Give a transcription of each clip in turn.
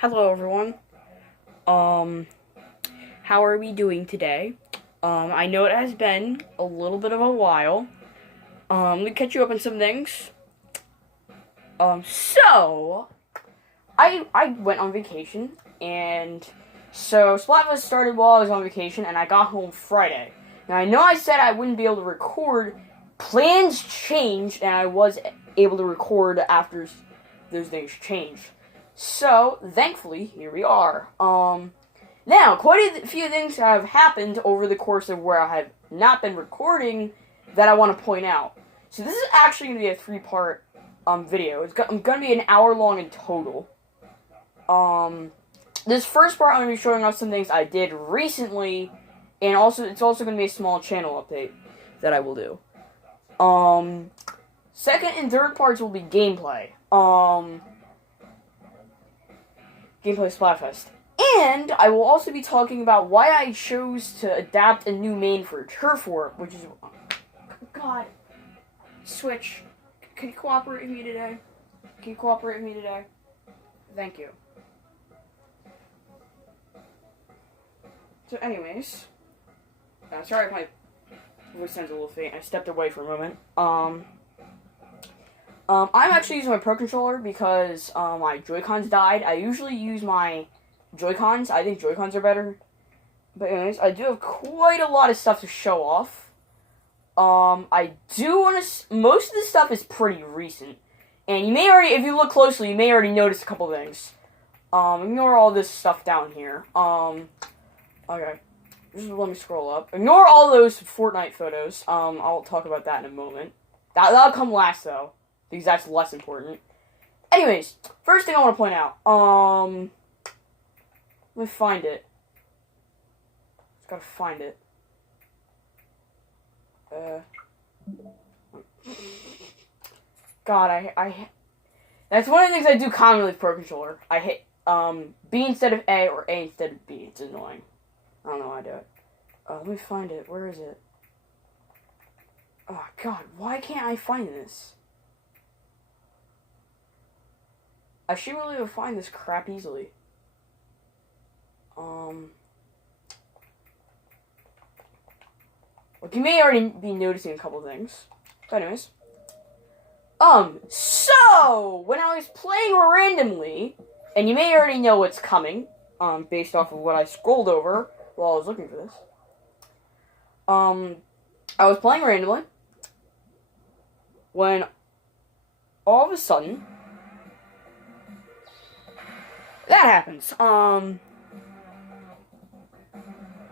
Hello everyone. Um, how are we doing today? I know it has been a little bit of a while. Let me catch you up on some things. So I went on vacation, and so Splatfest started while I was on vacation, and I got home Friday. Now I know I said I wouldn't be able to record. Plans changed, and I was able to record after those things changed. So, thankfully, here we are. Now, quite a few things have happened over the course of where I have not been recording that I want to point out. So this is actually going to be a three-part, video. I'm going to be an hour long in total. This first part, I'm going to be showing off some things I did recently, and it's also going to be a small channel update that I will do. Second and third parts will be gameplay. Gameplay Splatfest. And I will also be talking about why I chose to adapt a new main for Turf War, which is... God. Switch. Can you cooperate with me today? Can you cooperate with me today? Thank you. So anyways... sorry if my voice sounds a little faint. I stepped away for a moment. I'm actually using my Pro Controller because my Joy-Cons died. I usually use my Joy-Cons. I think Joy-Cons are better. But anyways, I do have quite a lot of stuff to show off. I do want to... Most of this stuff is pretty recent. And you may already... If you look closely, you may already notice a couple things. Ignore all this stuff down here. Okay. Just let me scroll up. Ignore all those Fortnite photos. I'll talk about that in a moment. That'll come last, though. Because that's less important. Anyways, first thing I want to point out. Let me find it. Just gotta find it. God, I that's one of the things I do commonly with Pro Controller. I hit, B instead of A, or A instead of B. It's annoying. I don't know why I do it. Let me find it. Where is it? Oh, God, why can't I find this? I should really be able to find this crap easily. Like, you may already be noticing a couple things. But anyways. So, when I was playing randomly, and you may already know what's coming, based off of what I scrolled over while I was looking for this. I was playing randomly, when all of a sudden, that happens.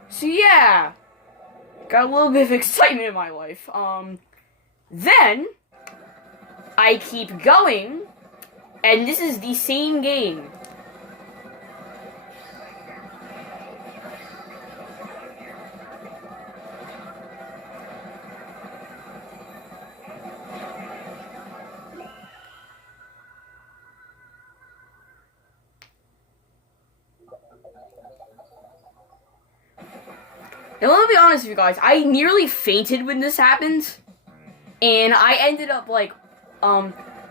So yeah, got a little bit of excitement in my life. Then, I keep going, and this is the same game. Now, let me be honest with you guys. I nearly fainted when this happened. And I ended up, like,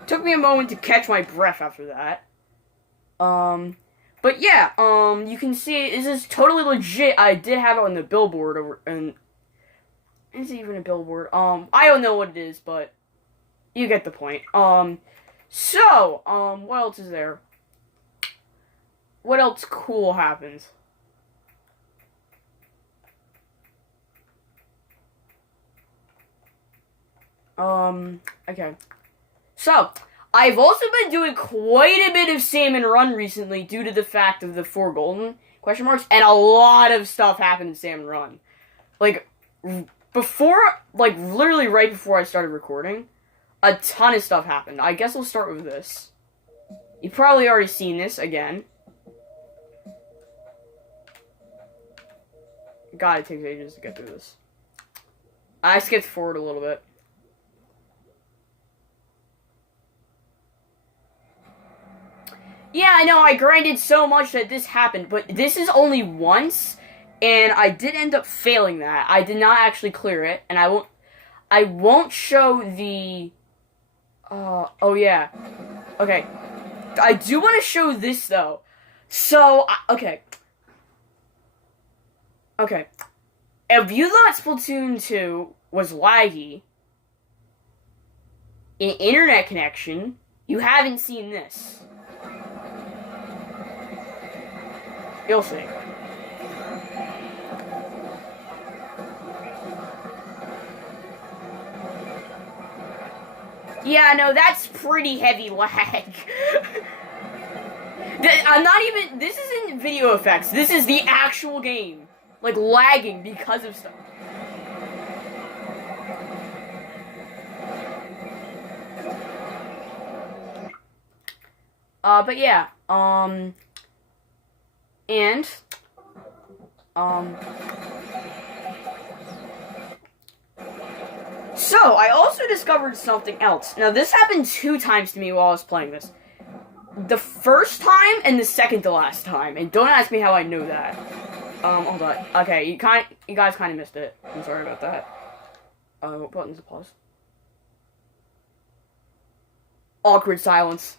took me a moment to catch my breath after that. But yeah, you can see, this is totally legit. I did have it on the billboard over, and is it even a billboard? I don't know what it is, but you get the point. So, what else is there? What else cool happens? Okay. So, I've also been doing quite a bit of Salmon Run recently due to the fact of the 4 golden question marks, and a lot of stuff happened in Salmon Run. Like, before, like, literally right before I started recording, a ton of stuff happened. I guess we'll start with this. You've probably already seen this again. God, it takes ages to get through this. I skipped forward a little bit. Yeah, I know, I grinded so much that this happened, but this is only once, and I did end up failing that. I did not actually clear it, and I won't show the, oh yeah. Okay. I do want to show this, though. So, okay. Okay. If you thought Splatoon 2 was laggy in internet connection, you haven't seen this. You'll see. Yeah, no, that's pretty heavy lag. I'm not even. This isn't video effects. This is the actual game. Like, lagging because of stuff. But yeah, and, so, I also discovered something else. Now, this happened 2 times to me while I was playing this. The first time and the second to last time. And don't ask me how I knew that. Hold on. Okay, you guys kind of missed it. I'm sorry about that. What button's the pause? Awkward silence.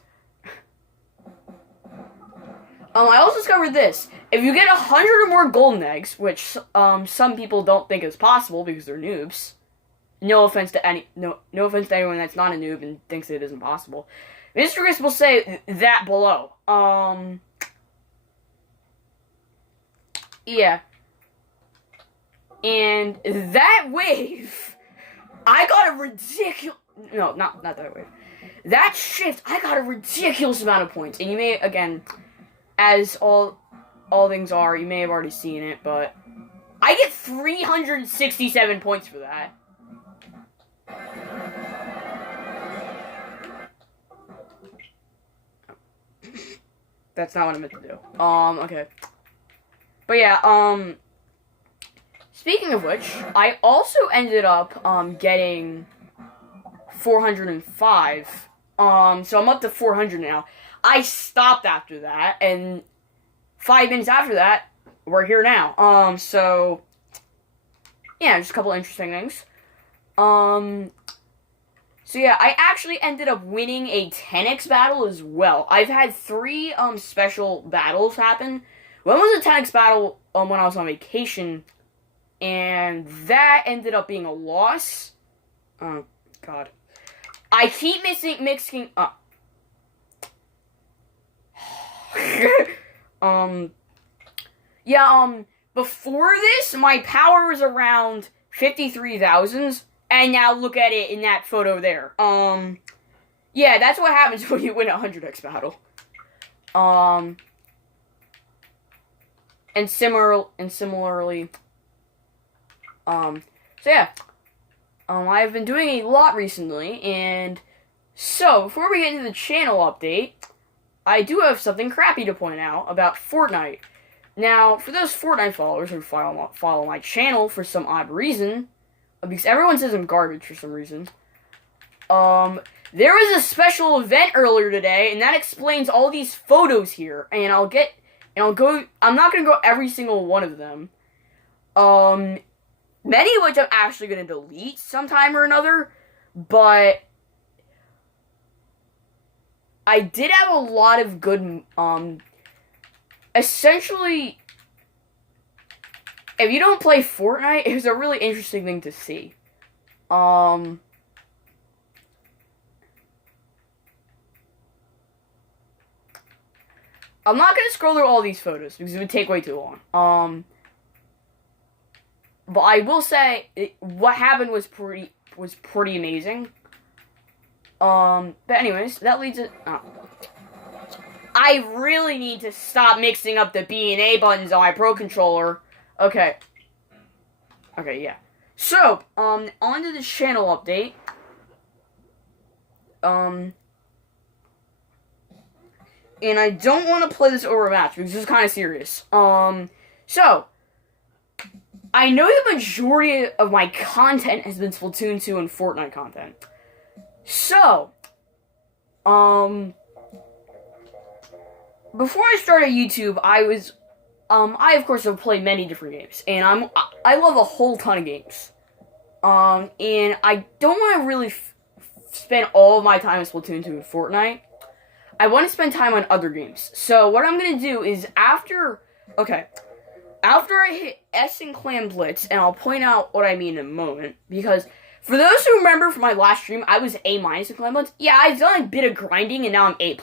I also discovered this. If you get 100 or more golden eggs, which some people don't think is possible because they're noobs. No offense to anyone that's not a noob and thinks it isn't possible. Mr. Chris will say that below. Yeah. And that wave, I got a ridiculous... No, not that wave. That shift, I got a ridiculous amount of points. And you may, again, as all things are, you may have already seen it, but I get 367 points for that. That's not what I meant to do. Okay. But yeah, speaking of which, I also ended up, getting 405. So I'm up to 400 now. I stopped after that, and 5 minutes after that, we're here now. So, yeah, just a couple interesting things. So yeah, I actually ended up winning a 10x battle as well. I've had 3 special battles happen. One was a 10x battle when I was on vacation, and that ended up being a loss. Oh god, I keep mixing up. Yeah. Before this, my power was around 53,000. And now look at it in that photo there. Yeah, that's what happens when you win a 100x battle. And similarly, so yeah. I've been doing a lot recently, and so, before we get into the channel update, I do have something crappy to point out about Fortnite. Now, for those Fortnite followers who follow my channel for some odd reason, because everyone says I'm garbage for some reason. There was a special event earlier today, and that explains all these photos here. And I'm not gonna go every single one of them. Many of which I'm actually gonna delete sometime or another, but I did have a lot of good, essentially, if you don't play Fortnite, it was a really interesting thing to see. I'm not gonna scroll through all these photos because it would take way too long. But I will say what happened was pretty amazing. But anyways, that leads it. I really need to stop mixing up the B and A buttons on my Pro Controller. Okay. Okay, yeah. So, on to the channel update. And I don't want to play this over a match because this is kind of serious. So, I know the majority of my content has been Splatoon 2 and Fortnite content. So, before I started YouTube, I of course have played many different games, and I love a whole ton of games. And I don't want to really spend all of my time in Splatoon 2 and Fortnite. I want to spend time on other games. So what I'm gonna do is after I hit S in Clan Blitz, and I'll point out what I mean in a moment, because for those who remember from my last stream, I was A- in Clan Blitz. Yeah, I've done a bit of grinding, and now I'm A+.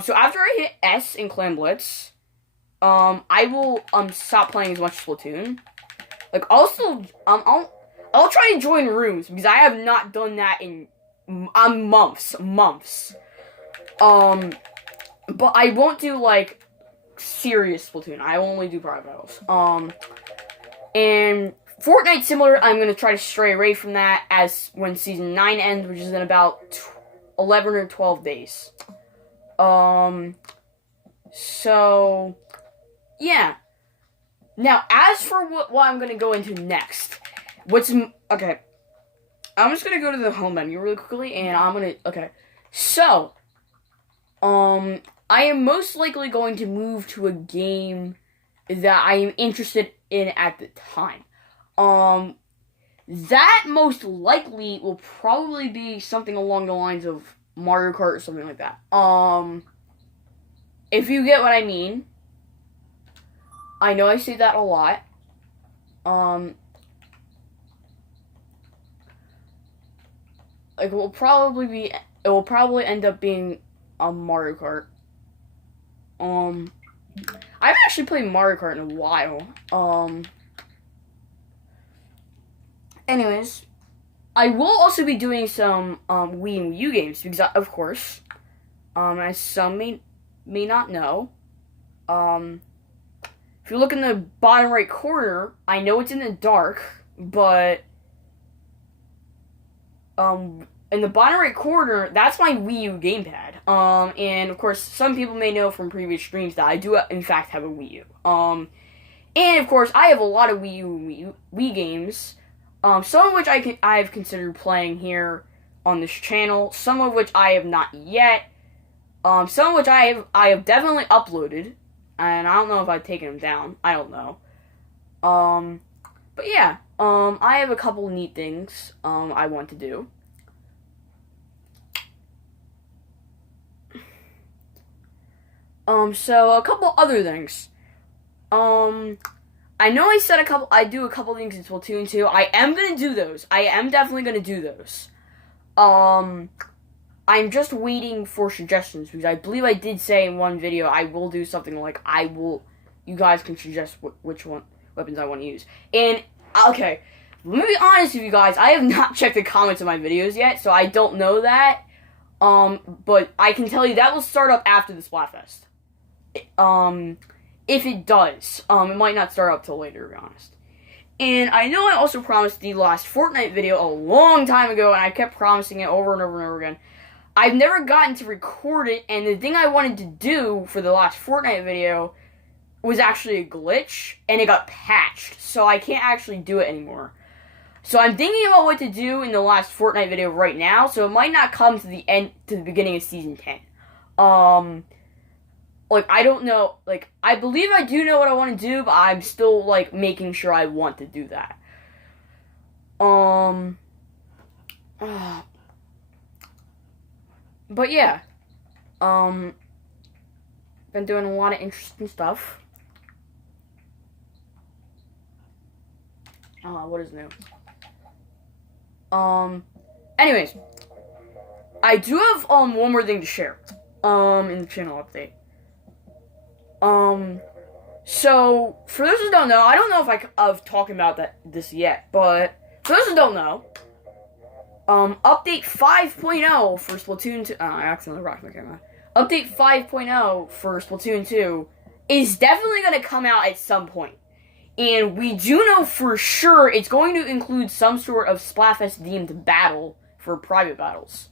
So after I hit S in Clan Blitz, I will stop playing as much Splatoon. Like, also, I'll try to join rooms, because I have not done that in months. But I won't do, like, serious Splatoon. I only do private battles. And Fortnite similar, I'm gonna try to stray away from that as when Season 9 ends, which is in about 11 or 12 days. So, yeah. Now, as for what I'm gonna go into next, okay. I'm just gonna go to the home menu really quickly, and So, I am most likely going to move to a game that I am interested in at the time. That most likely will probably be something along the lines of Mario Kart or something like that. If you get what I mean. I know I say that a lot. It will probably end up being a Mario Kart. I've actually played Mario Kart in a while. Anyways, I will also be doing some Wii and Wii U games because, of course, as some may not know, if you look in the bottom right corner, I know it's in the dark, but in the bottom right corner, that's my Wii U gamepad. And of course, some people may know from previous streams that I do, in fact, have a Wii U. And of course, I have a lot of Wii U and Wii games. Some of which I've considered playing here on this channel. Some of which I have not yet. Some of which I have definitely uploaded, and I don't know if I've taken them down. I don't know. But yeah. I have a couple neat things I want to do. So a couple other things. I know I do a couple things in Splatoon 2. I am gonna do those. I am definitely gonna do those. I'm just waiting for suggestions, because I believe I did say in one video I will do something like you guys can suggest which weapons I want to use. And, okay, let me be honest with you guys, I have not checked the comments of my videos yet, so I don't know that. But I can tell you that will start up after the Splatfest. If it does. It might not start up till later, to be honest. And I know I also promised the last Fortnite video a long time ago, and I kept promising it over and over and over again. I've never gotten to record it, and the thing I wanted to do for the last Fortnite video was actually a glitch, and it got patched, so I can't actually do it anymore. So I'm thinking about what to do in the last Fortnite video right now, so it might not come to the beginning of Season 10. Like, I don't know, like, I believe I do know what I want to do, but I'm still, like, making sure I want to do that. But yeah, been doing a lot of interesting stuff. What is new? Anyways, I do have, one more thing to share, in the channel update. So, for those who don't know, I don't know if I've talked about this yet, but for those who don't know, update 5.0 for Splatoon 2, I accidentally rocked my camera. Update 5.0 for Splatoon 2 is definitely going to come out at some point. And we do know for sure it's going to include some sort of Splatfest themed battle for private battles.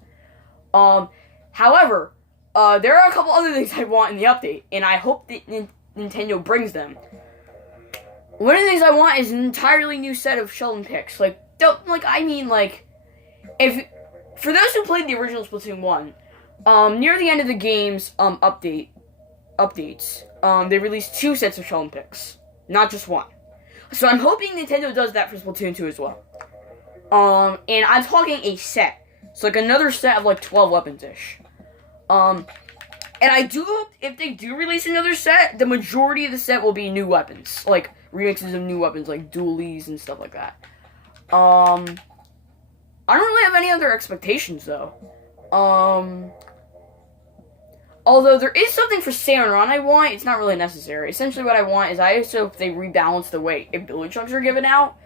However, there are a couple other things I want in the update, and I hope that Nintendo brings them. One of the things I want is an entirely new set of Sheldon picks. For those who played the original Splatoon 1, near the end of the game's updates, they released 2 sets of Sheldon picks, not just 1. So I'm hoping Nintendo does that for Splatoon 2 as well. And I'm talking a set. So, like, another set of, like, 12 weapons-ish. And I do hope if they do release another set, the majority of the set will be new weapons, like remixes of new weapons, like dualies and stuff like that. I don't really have any other expectations though. Although there is something for Salmon Run I want, it's not really necessary. Essentially what I want is I just hope they rebalance the way ability chunks are given out.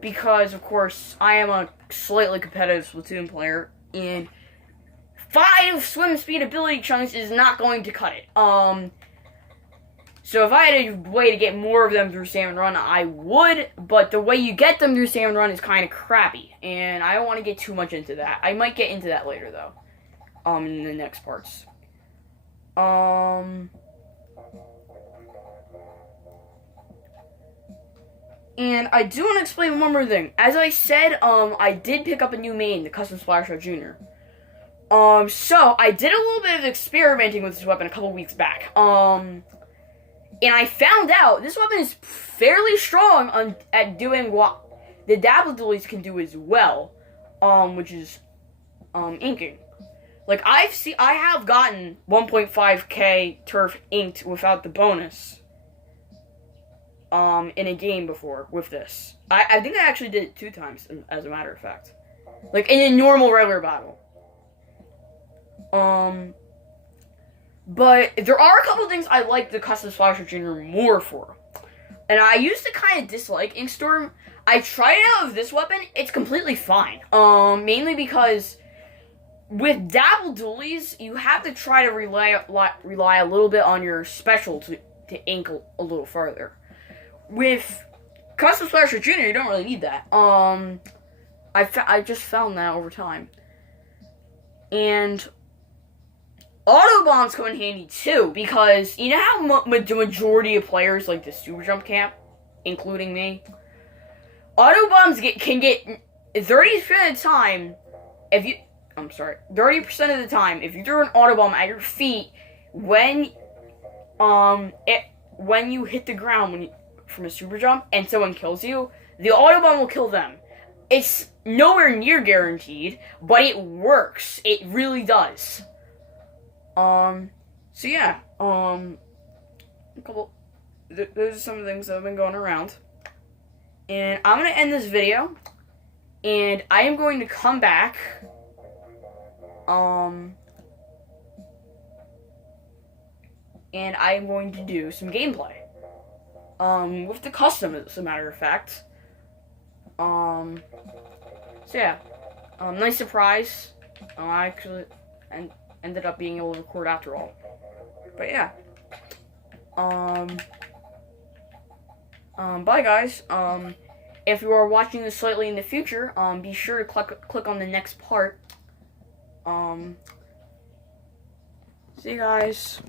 Because of course I am a slightly competitive Splatoon player, and 5 swim speed ability chunks is not going to cut it. So if I had a way to get more of them through Salmon Run, I would, but the way you get them through Salmon Run is kind of crappy, and I don't want to get too much into that. I might get into that later, though, in the next parts. And I do want to explain one more thing. As I said, I did pick up a new main, the Custom Splattershot Jr. So I did a little bit of experimenting with this weapon a couple weeks back. And I found out this weapon is fairly strong at doing what the Dabble Dualies can do as well, which is inking. Like I have gotten 1.5k turf inked without the bonus in a game before with this. I think I actually did it 2 times, as a matter of fact, like in a normal regular battle. But there are a couple things I like the Custom Splattershot Jr. more for. And I used to kind of dislike Inkstorm. I tried it out with this weapon. It's completely fine. Mainly because with Dabble Dualies, you have to try to rely a little bit on your special to ink a little further. With Custom Splattershot Jr., you don't really need that. I just found that over time. And auto bombs come in handy too, because you know how the majority of players like the super jump camp, including me. Auto bombs can get 30% of the time. 30% of the time, if you throw an auto bomb at your feet when you hit the ground from a super jump and someone kills you, the auto bomb will kill them. It's nowhere near guaranteed, but it works. It really does. So yeah, those are some of the things that have been going around. And I'm going to end this video, and I am going to come back, and I am going to do some gameplay, with the custom, as a matter of fact. So yeah, nice surprise. I actually ended up being able to record after all. But yeah. Bye guys. If you are watching this slightly in the future, be sure to click on the next part. See you guys.